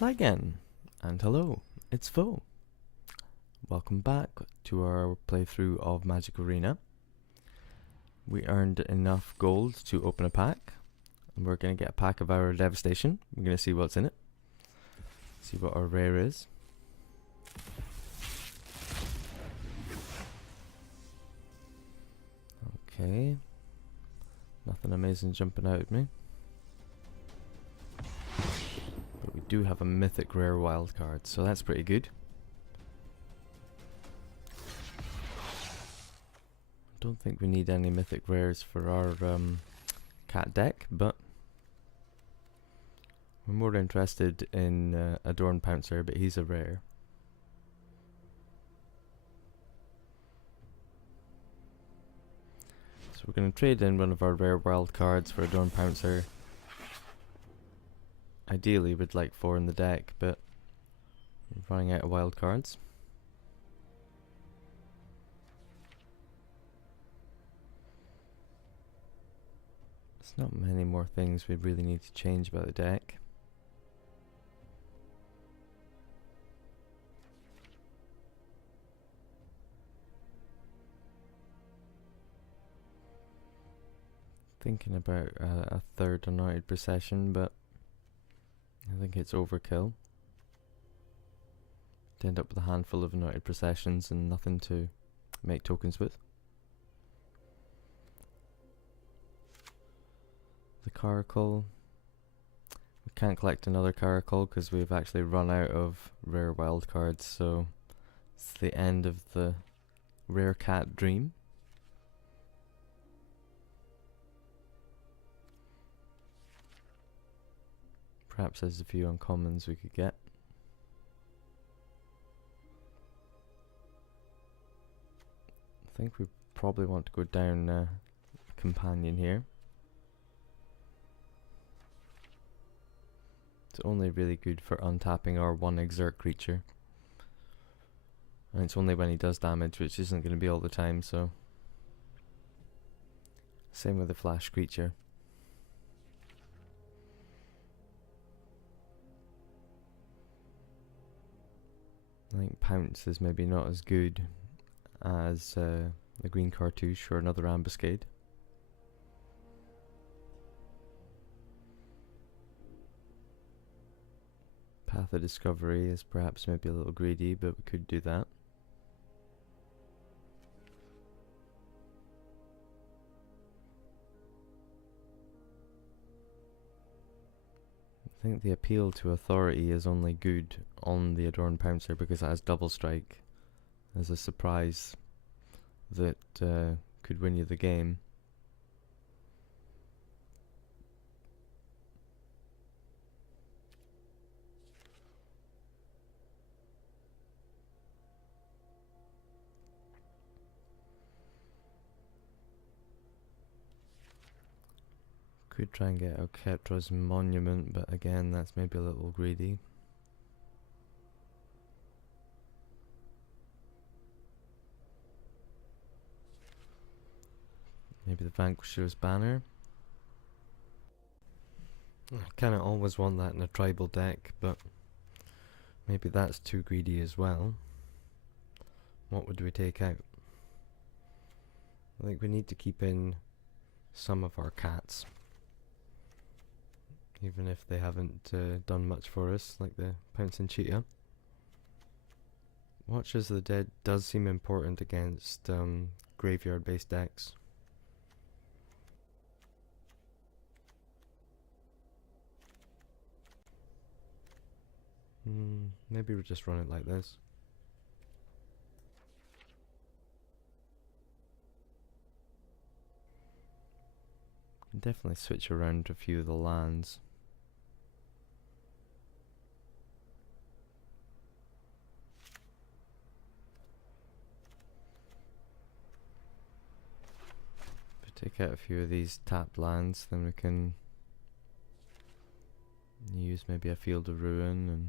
Again, and hello, it's Fo. Welcome back to our playthrough of Magic Arena. We earned enough gold to open a pack, and we're going to get a pack of our Devastation. We're going to see what's in it, see what our rare is. Okay, nothing amazing jumping out at me. But we do have a mythic rare wild card, so that's pretty good. Don't think we need any mythic rares for our cat deck, but we're more interested in Adorn Pouncer, but he's a rare. So we're going to trade in one of our rare wild cards for Adorn Pouncer. Ideally we'd like 4 in the deck, but we're running out of wild cards. There's not many more things we really need to change about the deck. Thinking about a third Anointed Procession, but I think it's overkill. To end up with a handful of Anointed Processions and nothing to make tokens with. The Caracal. We can't collect another Caracal because we've actually run out of rare wild cards, so it's the end of the rare cat dream. Perhaps there's a few uncommons we could get. I think we probably want to go down Companion here. It's only really good for untapping our 1 exert creature. And it's only when he does damage, which isn't going to be all the time, so. Same with the flash creature. I think Pounce is maybe not as good as the green cartouche or another ambuscade. Path of Discovery is perhaps maybe a little greedy, but we could do that. I think the appeal to authority is only good on the Adorn Pouncer because it has double strike as a surprise that could win you the game. Could try and get Oketra's Monument, but again that's maybe a little greedy. Maybe the Vanquisher's Banner. I kinda always want that in a tribal deck, but maybe that's too greedy as well. What would we take out? I think we need to keep in some of our cats, even if they haven't done much for us, like the Pouncing Cheetah. Watchers of the Dead does seem important against graveyard based decks. Maybe we'll just run it like this. Can definitely switch around a few of the lands. If we take out a few of these tapped lands, then we can use maybe a Field of Ruin and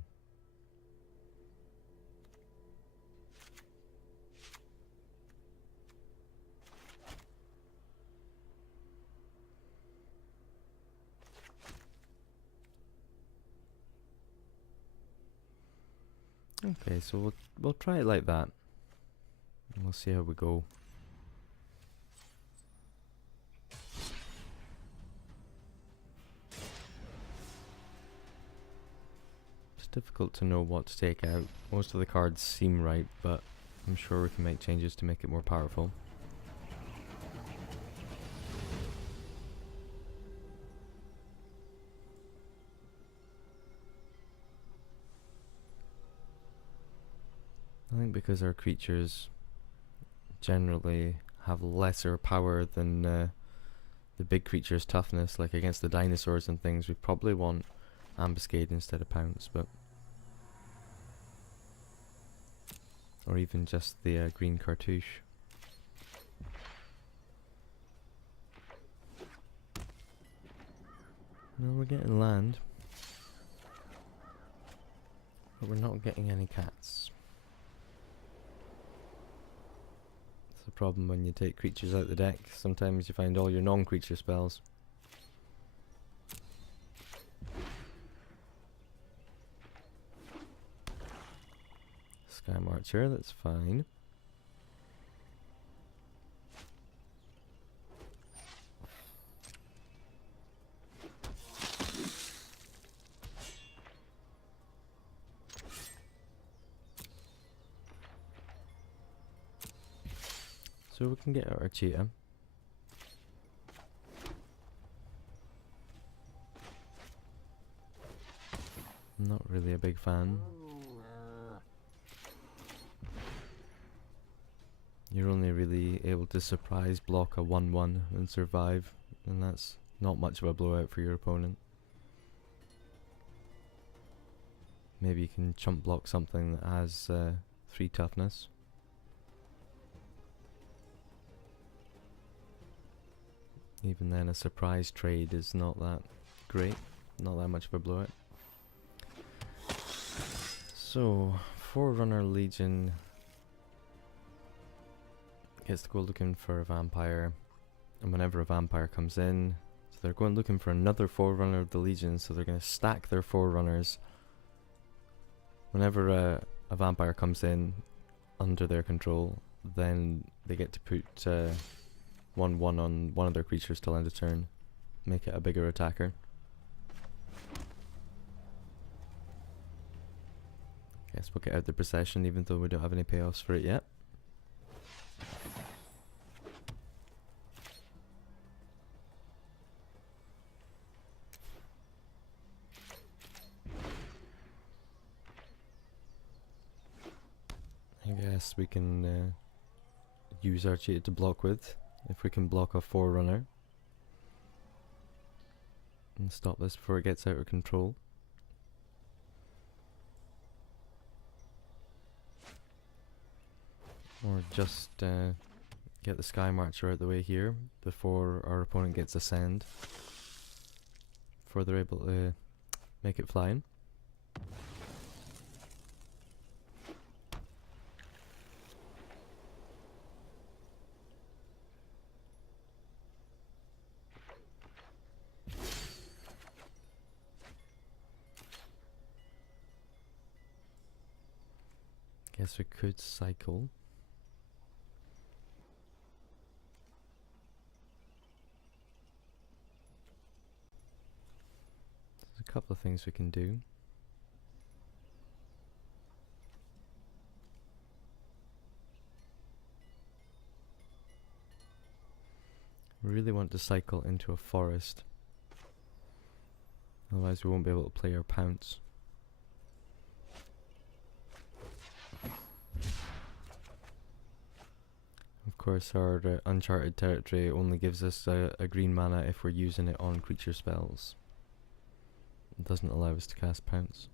Okay, so we'll try it like that. And we'll see how we go. It's difficult to know what to take out. Most of the cards seem right, but I'm sure we can make changes to make it more powerful. I think because our creatures generally have lesser power than the big creature's toughness, like against the dinosaurs and things, we probably want Ambuscade instead of Pounce, but or even just the green cartouche. No, we're getting land, but we're not getting any cats. It's the problem when you take creatures out the deck. Sometimes you find all your non-creature spells. Sky Marcher, that's fine. So we can get out our cheetah. Not really a big fan. You're only really able to surprise block a 1/1 and survive, and that's not much of a blowout for your opponent. Maybe you can chump block something that has 3 toughness. Even then, a surprise trade is not that great, not that much of a blowout. So, Forerunner Legion gets to go looking for a vampire, and whenever a vampire comes in, so they're going looking for another Forerunner of the Legion, so they're going to stack their Forerunners. Whenever a vampire comes in under their control, then they get to put 1/1 on one of their creatures till end of turn, make it a bigger attacker. Guess we'll get out the procession even though we don't have any payoffs for it yet. I guess we can use our cheetah to block with, if we can block a Forerunner and stop this before it gets out of control. Or just get the Sky Marcher out of the way here before our opponent gets a send, before they're able to make it flying. Guess we could cycle. There's a couple of things we can do. We really want to cycle into a forest, otherwise we won't be able to play our Pounce. Of course, our Uncharted territory only gives us a green mana if we're using it on creature spells. It doesn't allow us to cast Pounce.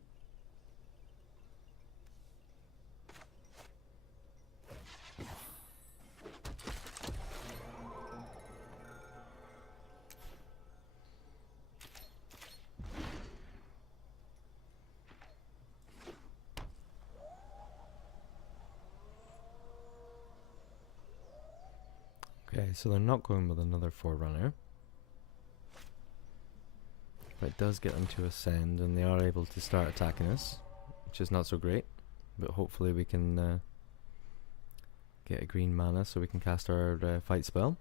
Okay, so they're not going with another Forerunner. But it does get them to ascend, and they are able to start attacking us, which is not so great. but hopefully we can get a green mana so we can cast our fight spell.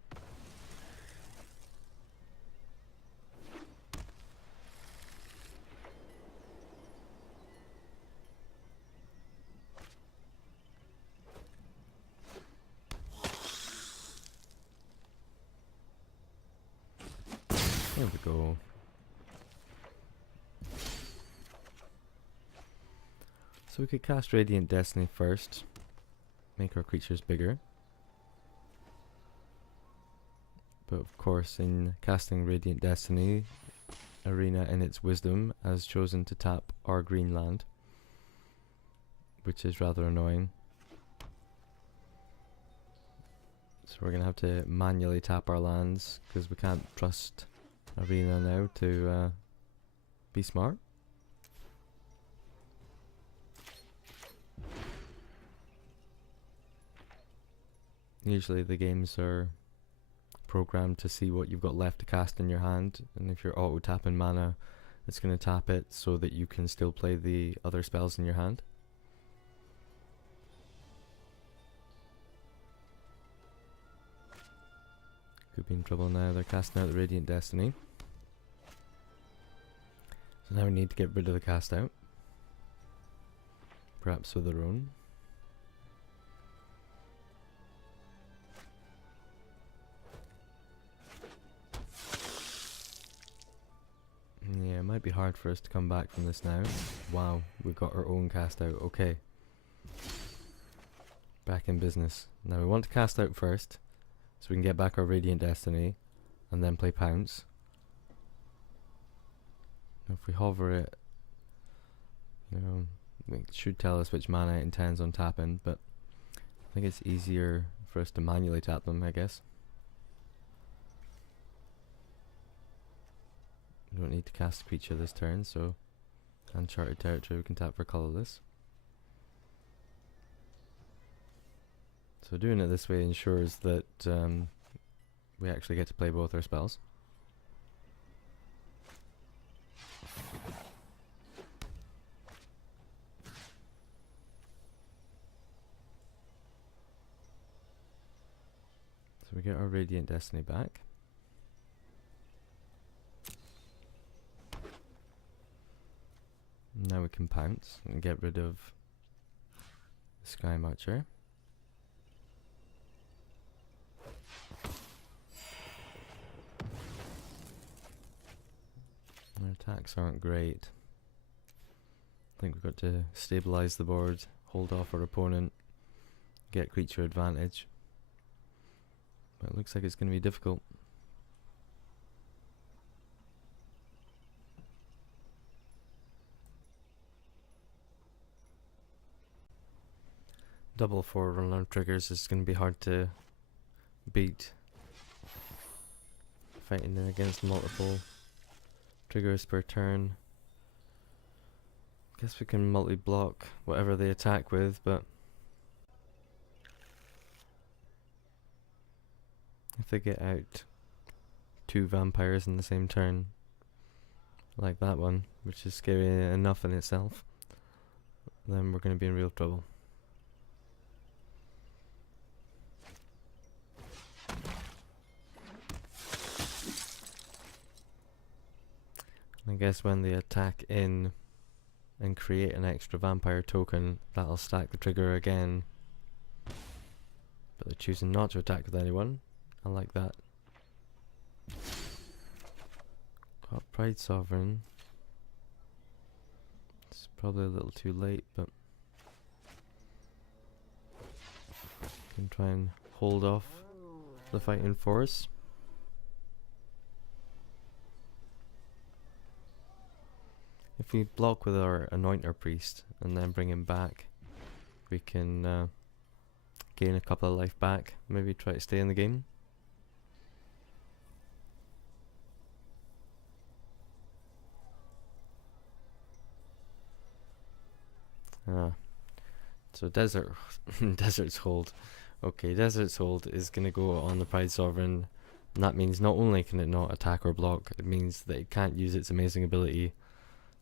There we go. So we could cast Radiant Destiny first, make our creatures bigger. But of course, in casting Radiant Destiny, Arena in its wisdom has chosen to tap our green land, which is rather annoying. So we're going to have to manually tap our lands because we can't trust Arena now to be smart. Usually the games are programmed to see what you've got left to cast in your hand, and if you're auto tapping mana, it's going to tap it so that you can still play the other spells in your hand. Could be in trouble now. They're casting out the Radiant Destiny. So now we need to get rid of the cast out. Perhaps with their own. Yeah, it might be hard for us to come back from this now. Wow, we've got our own cast out. Okay. Back in business. Now we want to cast out first, so we can get back our Radiant Destiny, and then play Pounce. Now if we hover it, it should tell us which mana it intends on tapping, but I think it's easier for us to manually tap them, I guess. We don't need to cast a creature this turn, so Uncharted Territory we can tap for colorless. So doing it this way ensures that we actually get to play both our spells. So we get our Radiant Destiny back. Now we can pounce and get rid of the Sky Marcher. Our attacks aren't great. I think we've got to stabilize the board, hold off our opponent, get creature advantage. But it looks like it's going to be difficult. Double for runner triggers is going to be hard to beat. Fighting against multiple triggers per turn. Guess we can multi-block whatever they attack with, but if they get out 2 vampires in the same turn, like that one, which is scary enough in itself, then we're going to be in real trouble. I guess when they attack in and create an extra vampire token, that'll stack the trigger again. But they're choosing not to attack with anyone. I like that. Got Pride Sovereign. It's probably a little too late, but can try and hold off the fighting force. If we block with our Anointer Priest and then bring him back, we can gain a couple of life back, maybe try to stay in the game. So Desert's Hold. Okay, Desert's Hold is going to go on the Pride Sovereign, and that means not only can it not attack or block, it means that it can't use its amazing ability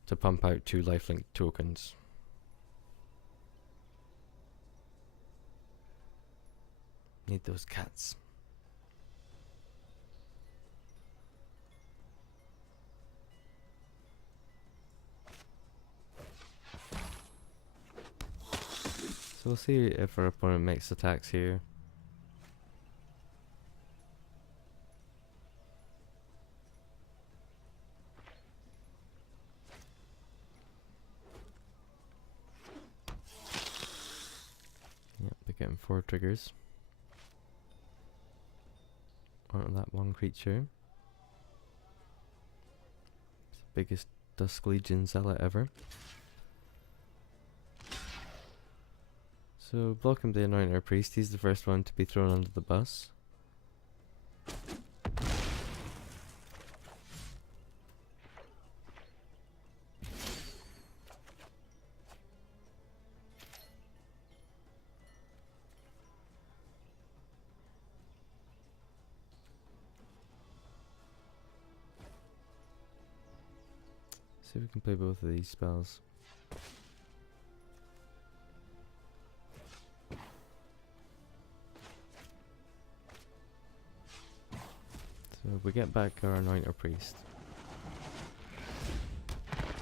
to pump out 2 lifelink tokens. Need those cats. So we'll see if our opponent makes attacks here. Yep, they're getting 4 triggers on that one creature. It's the biggest Dusk Legion Zealot ever. So blocking the Anointer Priest, he's the first one to be thrown under the bus. See if we can play both of these spells. So we get back our Anointer Priest.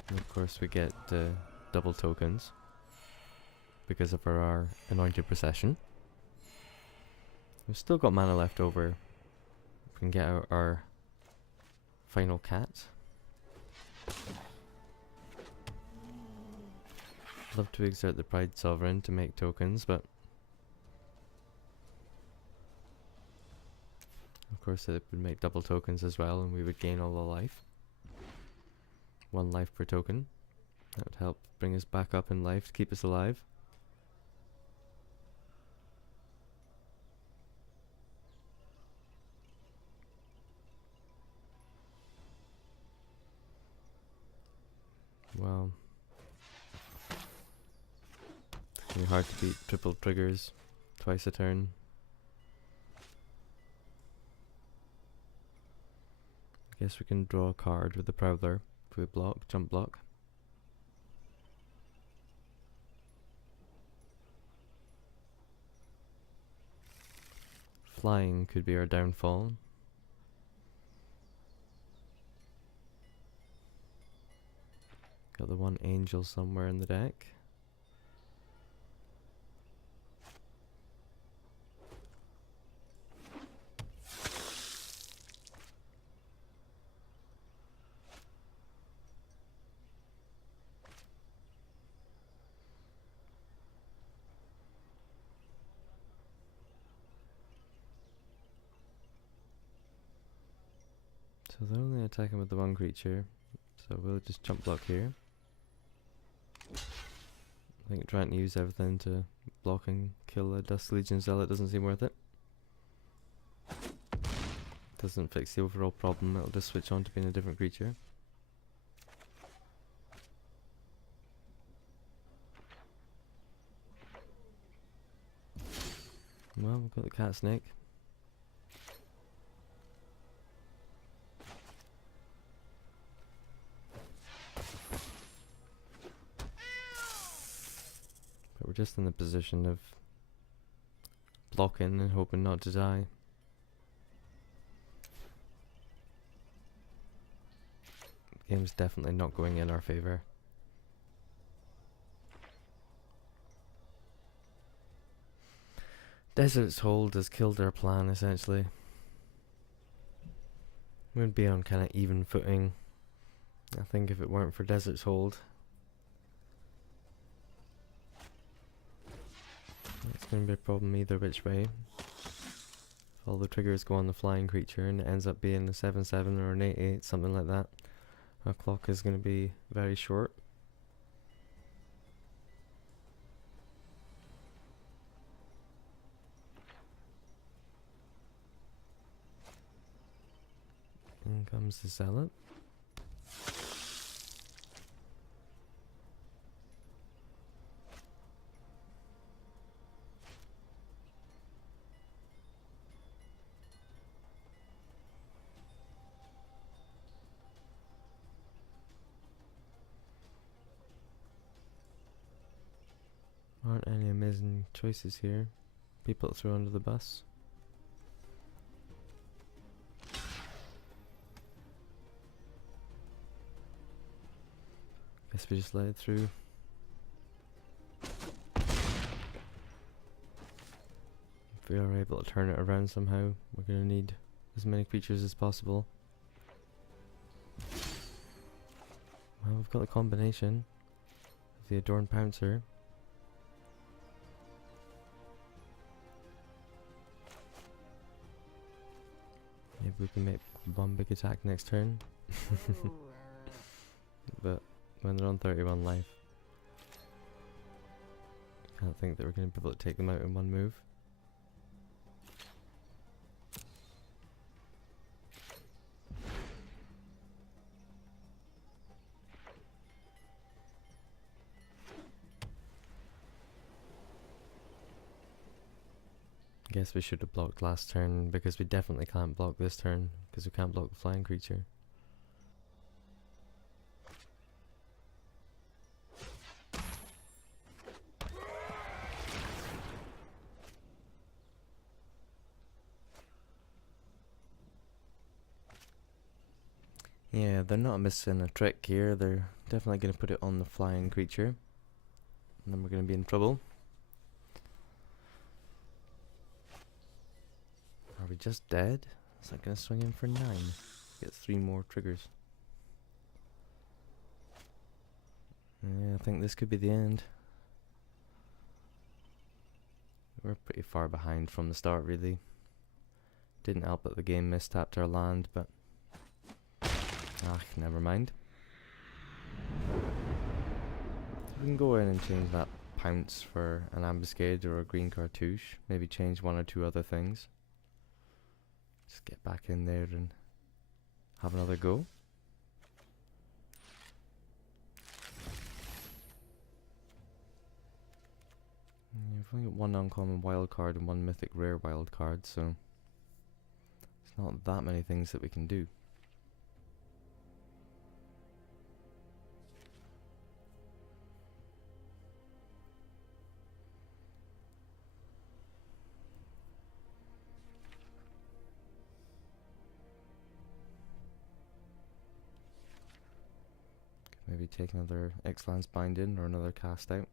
And of course we get double tokens because of our Anointed Procession. We've still got mana left over. We can get out our final cat. Love to exert the Pride Sovereign to make tokens, but of course it would make double tokens as well, and we would gain all the life. 1 life per token. That would help bring us back up in life to keep us alive. Well, it's gonna be hard to beat triple triggers twice a turn. I guess we can draw a card with the Prowler if we block, jump block. Flying could be our downfall. Got the 1 angel somewhere in the deck. So they're only attacking with the 1 creature, so we'll just jump block here. I think trying to use everything to block and kill a Dusk Legion Zealot doesn't seem worth it. Doesn't fix the overall problem, it'll just switch on to being a different creature. Well, we've got the cat snake. But we're just in the position of blocking and hoping not to die. The game's definitely not going in our favour. Desert's Hold has killed our plan essentially. We'd be on kind of even footing, I think, if it weren't for Desert's Hold. It's going to be a problem either which way. If all the triggers go on the flying creature and it ends up being a 7/7 or an 8/8, something like that, our clock is going to be very short. In comes the Zealot. Aren't any amazing choices here. People to throw under the bus. Guess we just let it through. If we are able to turn it around somehow, we're gonna need as many creatures as possible. Well, we've got the combination of the Adorned Pouncer. Maybe we can make one big attack next turn. But when they're on 31 life, I can't think that we're going to be able to take them out in one move. Guess we should have blocked last turn, because we definitely can't block this turn, because we can't block the flying creature. Yeah, they're not missing a trick here. They're definitely going to put it on the flying creature, and then we're going to be in trouble. Are we just dead? Is that going to swing in for 9? Get 3 more triggers. Yeah, I think this could be the end. We're pretty far behind from the start, really. Didn't help that the game mistapped our land, but never mind. We can go in and change that Pounce for an Ambuscade or a green Cartouche. Maybe change 1 or 2 other things. Just get back in there and have another go. Yeah, we've only got 1 uncommon wild card and 1 mythic rare wild card, so it's not that many things that we can do. Maybe take another Ixalan's Binding or another cast out.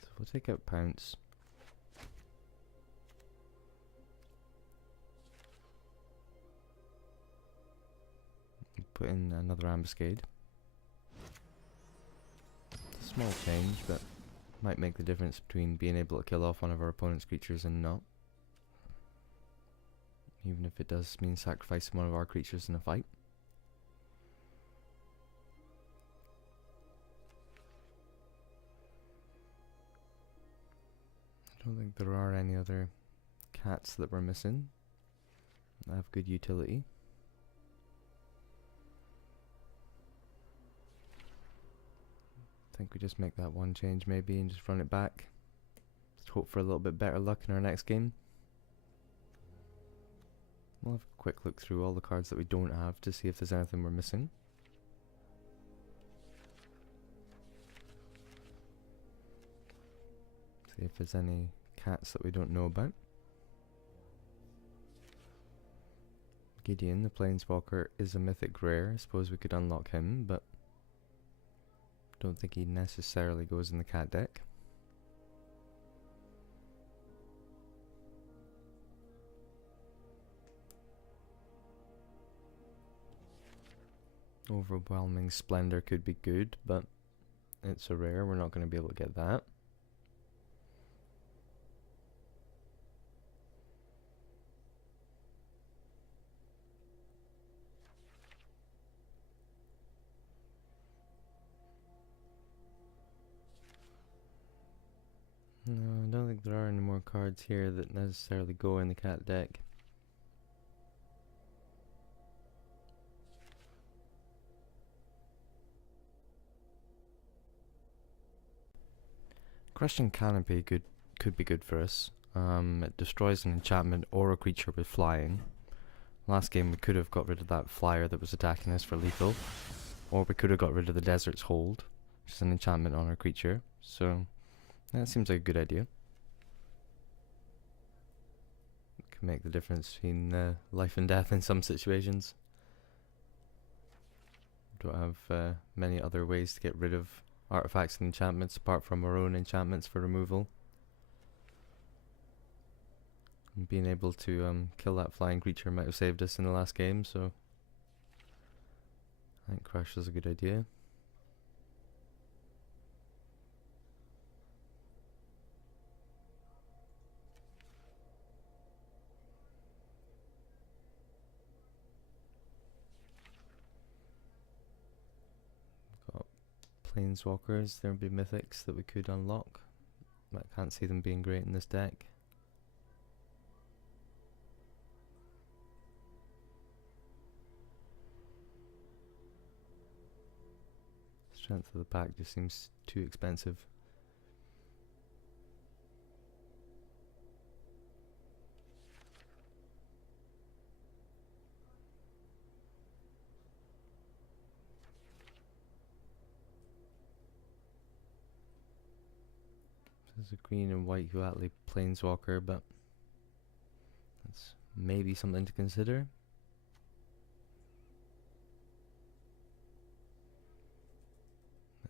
So we'll take out Pounce. Put in another Ambuscade. It's a small change, but might make the difference between being able to kill off one of our opponent's creatures and not. Even if it does mean sacrificing one of our creatures in a fight. I don't think there are any other cats that we're missing that have good utility. I think we just make that one change maybe and just run it back. Just hope for a little bit better luck in our next game. We'll have a quick look through all the cards that we don't have to see if there's anything we're missing. See if there's any cats that we don't know about. Gideon, the Planeswalker, is a mythic rare. I suppose we could unlock him, but don't think he necessarily goes in the cat deck. Overwhelming Splendor could be good, but it's a rare. We're not going to be able to get that. No, I don't think there are any more cards here that necessarily go in the cat deck. Crushing Canopy could could be good for us. It destroys an enchantment or a creature with flying. Last game we could have got rid of that flyer that was attacking us for lethal, or we could have got rid of the Desert's Hold, which is an enchantment on our creature, so that seems like a good idea. Can make the difference between life and death in some situations. Don't have many other ways to get rid of artifacts and enchantments apart from our own enchantments for removal. And being able to kill that flying creature might have saved us in the last game, so I think Crush is a good idea. Got Planeswalkers, there would be mythics that we could unlock, but I can't see them being great in this deck. Strength of the pack just seems too expensive. There's a green and white Huatli Planeswalker, but that's maybe something to consider.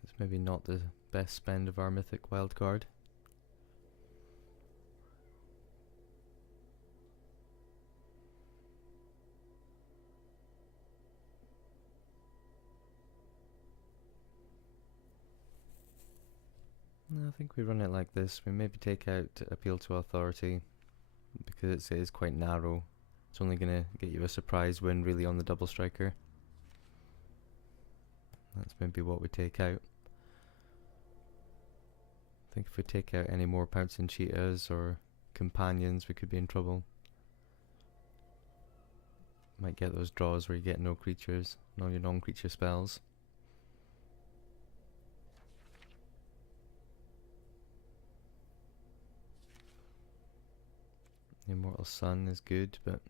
That's maybe not the best spend of our mythic wildcard. No, I think we run it like this. We maybe take out Appeal to Authority because it is quite narrow. It's only going to get you a surprise win really on the double striker. That's maybe what we take out. I think if we take out any more Pouncing Cheetahs or Companions, we could be in trouble. Might get those draws where you get no creatures, no your non-creature spells. Immortal Sun is good, but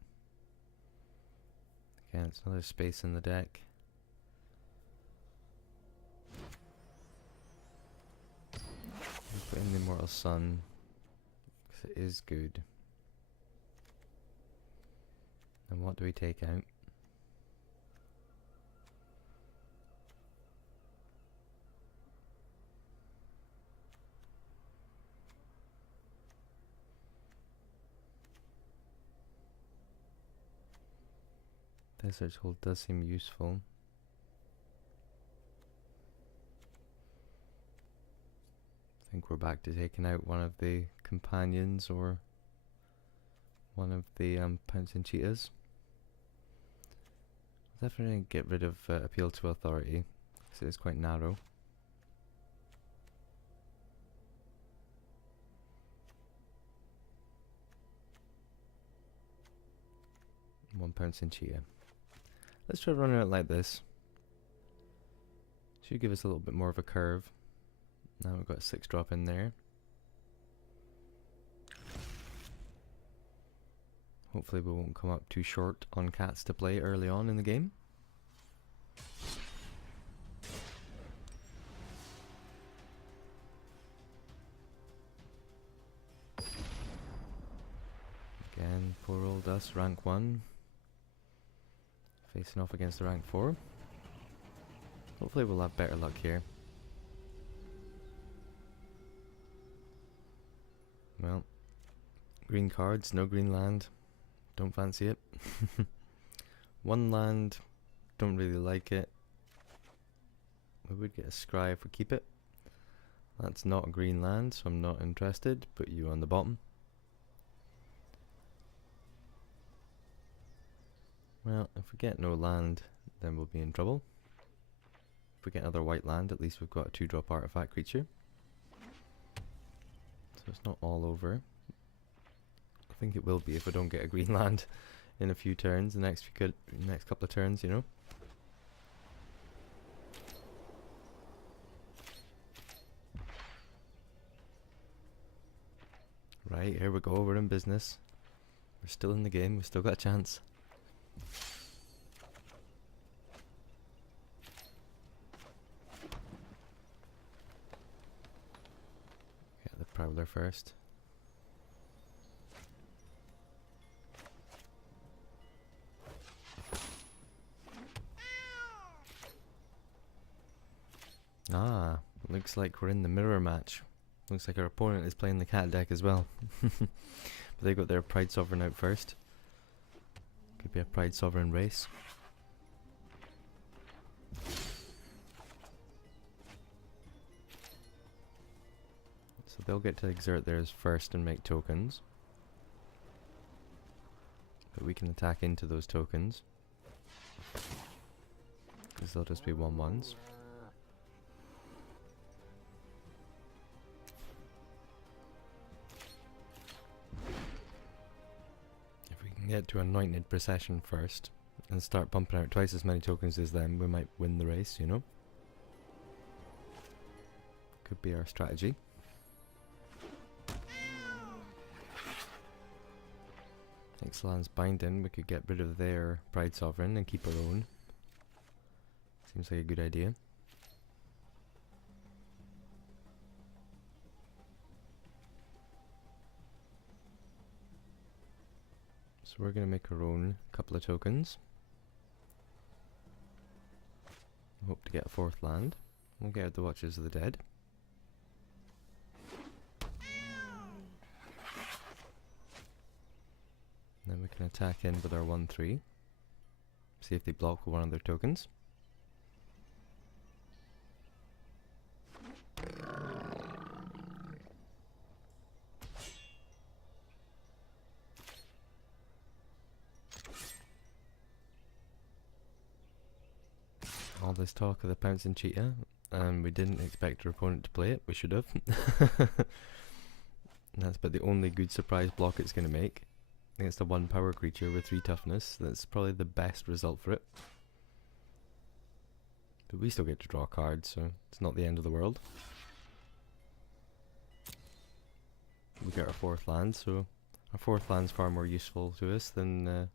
again, it's another space in the deck. We'll put in the Immortal Sun because it is good. And what do we take out? Desert's Hold does seem useful. I think we're back to taking out one of the Companions or one of the Pouncing Cheetahs. Definitely get rid of Appeal to Authority because it is quite narrow. One Pouncing Cheetah. Let's try running it like this. Should give us a little bit more of a curve. Now we've got a 6-drop in there. Hopefully we won't come up too short on cats to play early on in the game. Again, poor old us, rank 1. Facing off against the rank 4. Hopefully we'll have better luck here. Well, green cards, no green land. Don't fancy it. One land, don't really like it. We would get a scry if we keep it. That's not a green land, so I'm not interested. Put you on the bottom. Well, if we get no land, then we'll be in trouble. If we get another white land, at least we've got a 2-drop artifact creature. So it's not all over. I think it will be if I don't get a green land in a few turns, the next couple of turns, you know. Right, here we go, we're in business. We're still in the game, we've still got a chance. Get the Prowler first. Ah, looks like we're in the mirror match. Looks like our opponent is playing the cat deck as well. But they got their Pride Sovereign out first. Could be a Pride Sovereign race. So they'll get to exert theirs first and make tokens. But we can attack into those tokens, because they'll just be 1/1s. Get to Anointed Procession first and start pumping out twice as many tokens as them, we might win the race, you know? Could be our strategy. Ixalan's Binding, we could get rid of their Pride Sovereign and keep our own. Seems like a good idea. So we're going to make our own couple of tokens. Hope to get a 4th land. We'll get out the Watches of the Dead. Then we can attack in with our 1/3. See if they block one of their tokens. All this talk of the Pouncing Cheetah, and we didn't expect our opponent to play it. We should have. That's about the only good surprise block it's going to make. Against a 1 power creature with 3 toughness. That's probably the best result for it. But we still get to draw cards, so it's not the end of the world. We get our 4th land, so our 4th land's far more useful to us than the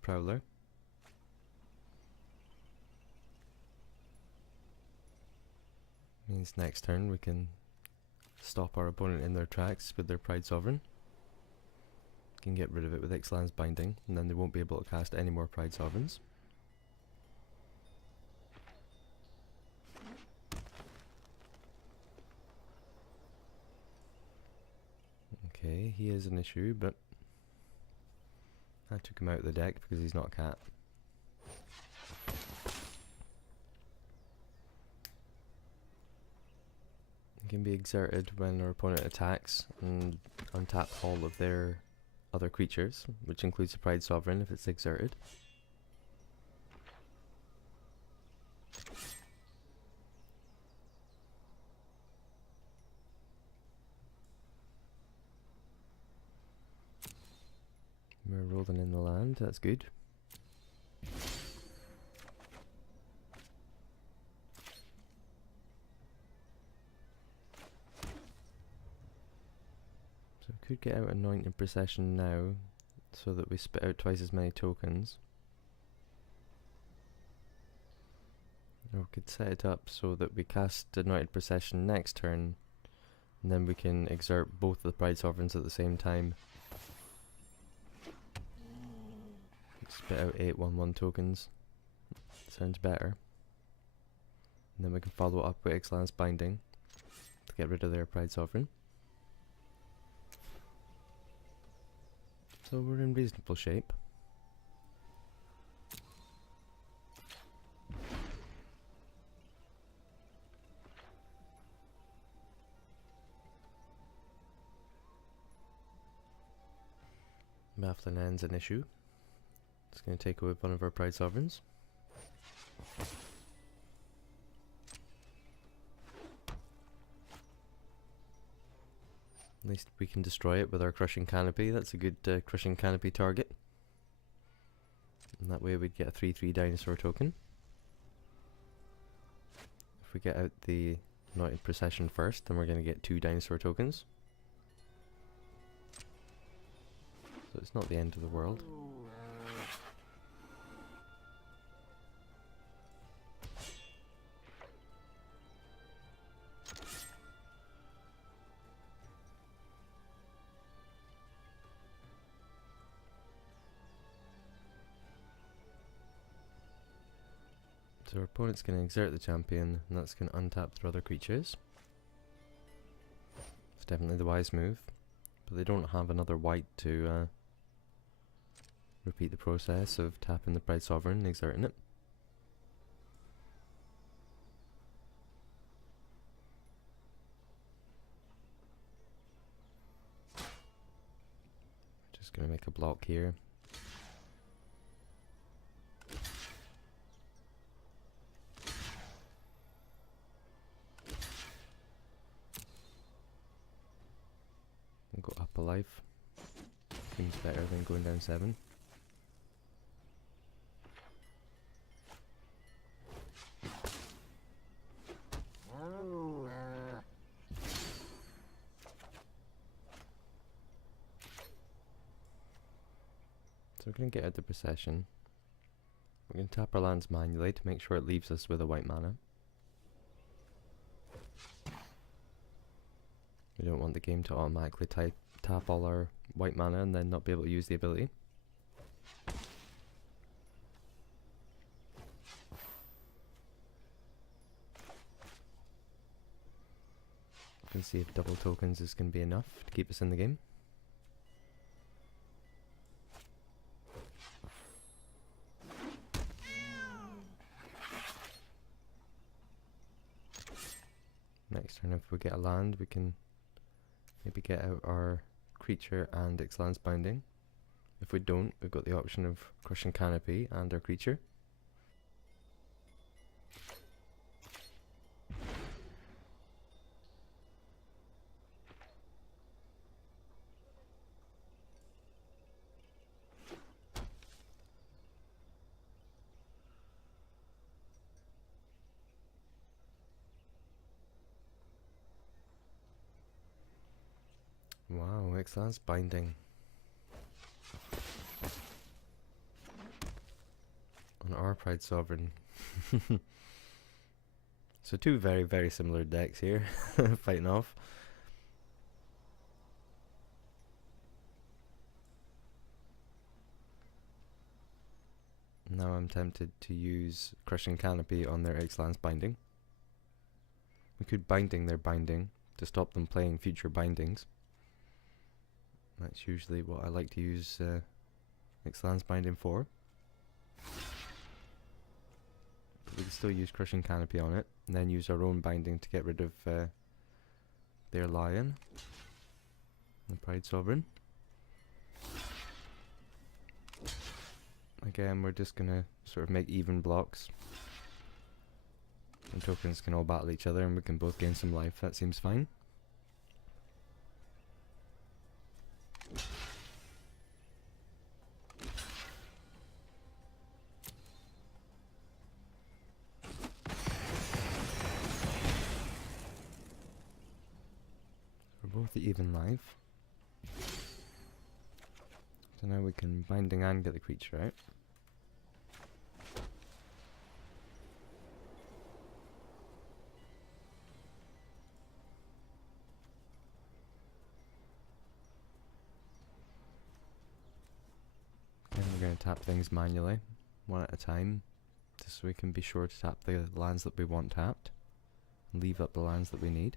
Prowler. Means next turn we can stop our opponent in their tracks with their Pride Sovereign. Can get rid of it with Ixalan's Binding, and then they won't be able to cast any more Pride Sovereigns. Okay, he is an issue, but I took him out of the deck because he's not a cat. It can be exerted when our opponent attacks and untap all of their other creatures, which includes the Pride Sovereign if it's exerted. We're rolling in the land, that's good. So we could get out Anointed Procession now, so that we spit out twice as many tokens. Or we could set it up so that we cast Anointed Procession next turn, and then we can exert both the Pride Sovereigns at the same time. Spit out 8 1/1 tokens. Sounds better. And then we can follow it up with Ixalan's Binding to get rid of their Pride Sovereign. So we're in reasonable shape. Baffling End's an issue. It's going to take away one of our Pride Sovereigns. At least we can destroy it with our Crushing Canopy. That's a good Crushing Canopy target. And that way we'd get a 3/3 dinosaur token. If we get out the Anointed Procession first, then we're going to get 2 dinosaur tokens. not the end of the world. So our opponent's going to exert the champion, and that's going to untap their other creatures. It's definitely the wise move, but they don't have another white to repeat the process of tapping the Pride Sovereign and exerting it. Just going to make a block here. And go up a life. Seems better than going down 7. So we're going to get out the procession. We're going to tap our lands manually to make sure it leaves us with a white mana. We don't want the game to automatically tap all our white mana and then not be able to use the ability. You can see if double tokens is going to be enough to keep us in the game. Next turn, if we get a land, we can maybe get out our creature and Ixalan's Binding. If we don't, we've got the option of Crushing Canopy and our creature. Wow, Ixalan's Binding. On our Pride Sovereign. So two very, very similar decks here, fighting off. Now I'm tempted to use Crushing Canopy on their Ixalan's Binding. We could Binding their Binding to stop them playing future Bindings. That's usually what I like to use Ixalan's Binding for. But we can still use Crushing Canopy on it, and then use our own Binding to get rid of their Lion, the Pride Sovereign. Again, we're just gonna sort of make even blocks. And tokens can all battle each other and we can both gain some life, that seems fine. We're both at even life. So now we can Binding and get the creature out. Then we're going to tap things manually, one at a time, just so we can be sure to tap the lands that we want tapped, and leave up the lands that we need.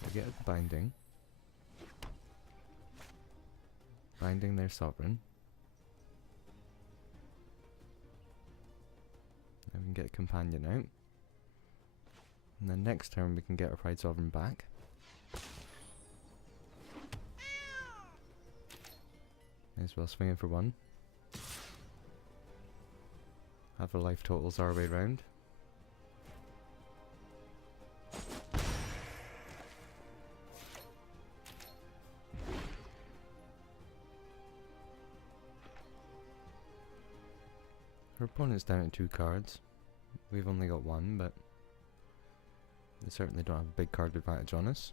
So we get the Binding. Binding their Sovereign. Then we can get a Companion out. And then next turn we can get our Pride Sovereign back. May as well swing in for one. Have our life totals our way round. Our opponent's down to 2 cards. We've only got 1, but they certainly don't have a big card advantage on us.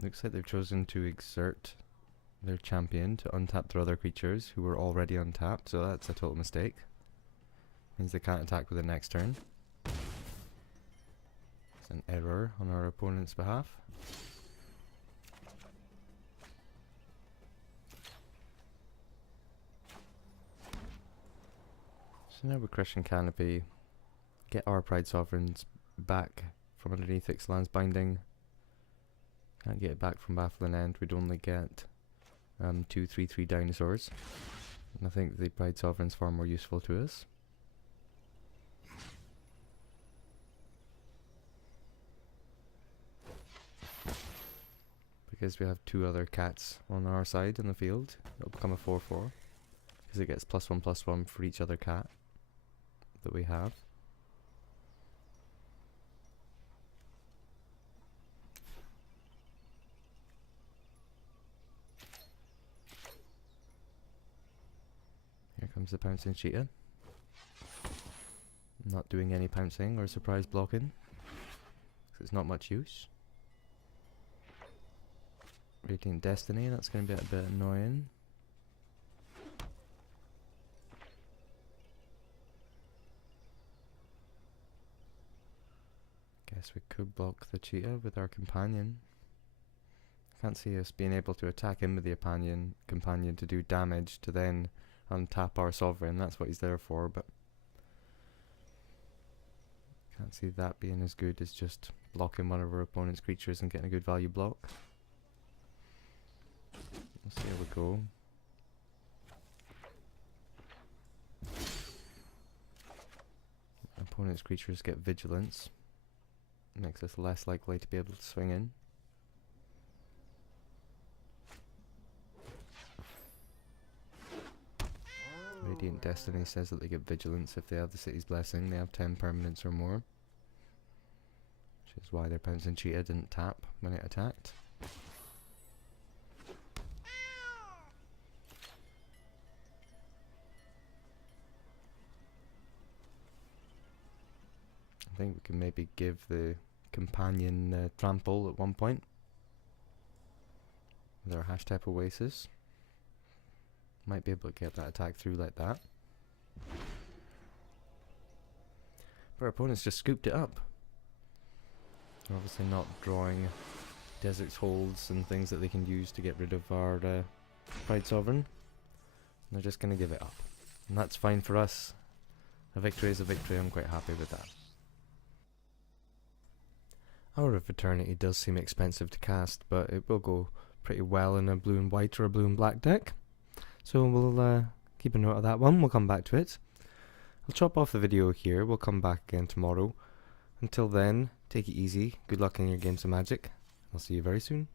Looks like they've chosen to exert their champion to untap their other creatures who were already untapped, so that's a total mistake. Means they can't attack with the next turn. It's an error on our opponent's behalf. So now we're crushing Canopy, get our Pride Sovereigns back from underneath Ixalan's binding. Can't get it back from Baffling End, we'd only get 2 3/3 dinosaurs. And I think the Pride Sovereign's far more useful to us. Because we have 2 other cats on our side in the field, it'll become a 4/4. Because it gets +1/+1 for each other cat that we have. Here comes the pouncing cheetah. Not doing any pouncing or surprise blocking, because it's not much use. Radiant Destiny, that's going to be a bit annoying. Guess we could block the cheetah with our companion. Can't see us being able to attack him with the companion to do damage to then untap our sovereign. That's what he's there for, but can't see that being as good as just blocking one of our opponent's creatures and getting a good value block. We'll see how we go. Opponent's creatures get vigilance. Makes us less likely to be able to swing in. Radiant Destiny says that they get vigilance if they have the City's Blessing. They have 10 permanents or more. Which is why their pouncing cheetah didn't tap when it attacked. I think we can maybe give the companion trample at one point with our hashtag Oasis. Might be able to get that attack through like that. But our opponents just scooped it up. They're obviously not drawing Desert's Holds and things that they can use to get rid of our Pride Sovereign. They're just going to give it up. And that's fine for us. A victory is a victory, I'm quite happy with that. Hour of Eternity does seem expensive to cast, but it will go pretty well in a blue and white or a blue and black deck. So we'll keep a note of that one, we'll come back to it. I'll chop off the video here, we'll come back again tomorrow. Until then, take it easy, good luck in your games of Magic. I'll see you very soon.